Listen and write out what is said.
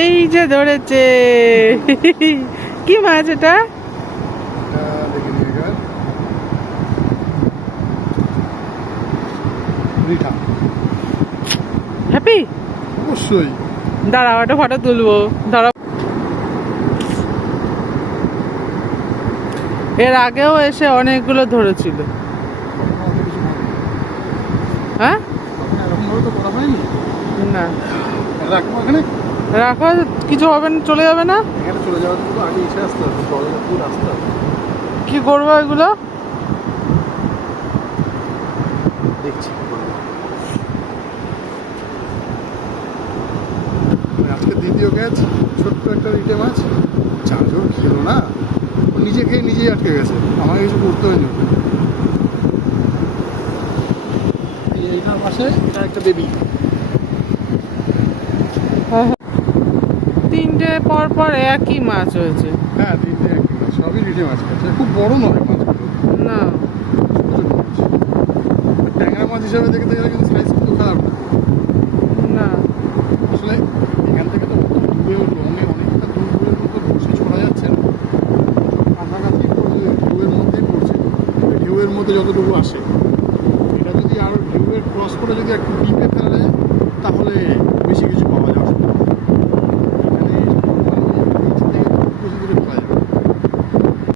এই যে ধরেছে। কি মাছ এটা? হ্যাপি? অবশ্যই। দাঁড়াও একটা ফটো তুলবো, দাঁড়াও। এর আগেও এসে অনেকগুলো ধরেছিল। হ্যাঁ না, রাখো, কিছু হবে না, চলে যাবে না। কি করবো এগুলো? দেখছি আজকে দ্বিতীয় ক্যাচ, ছোট্ট একটা রিটে মাছ, চারজন খেলো না, ও নিজে খেয়ে নিজেই আটকে গেছে, আমাকে কিছু করতে হয়নি ওকে। এইটার পাশে এটা একটা বেবি। তিনটে পর পর একই মাছ হয়েছে। হ্যাঁ, তিনটে একই মাছ, সবই রিটে মাছ খাচ্ছে, খুব বড় নয় মাছগুলো, না, ছোটো ছোটো মাছ। ট্যাংরা মাছ হিসাবে দেখতে গেলে কিন্তু সাইজ কিন্তু খারাপ না। না, আসলে এখান থেকে তো অত দূরে লঙে অনেকটা দূরের মতো বসে ছড়া যাচ্ছে না, সব কাছাকাছি পড়ছে, ঢেউয়ের মধ্যেই পড়ছে, ঢেউয়ের মধ্যে যতটুকু আসে। এটা যদি আরও ঢেউয়ের ক্রস করে যদি একটু ডিপে ফেলা যায় তাহলে বেশি কিছু পাওয়া যাবে।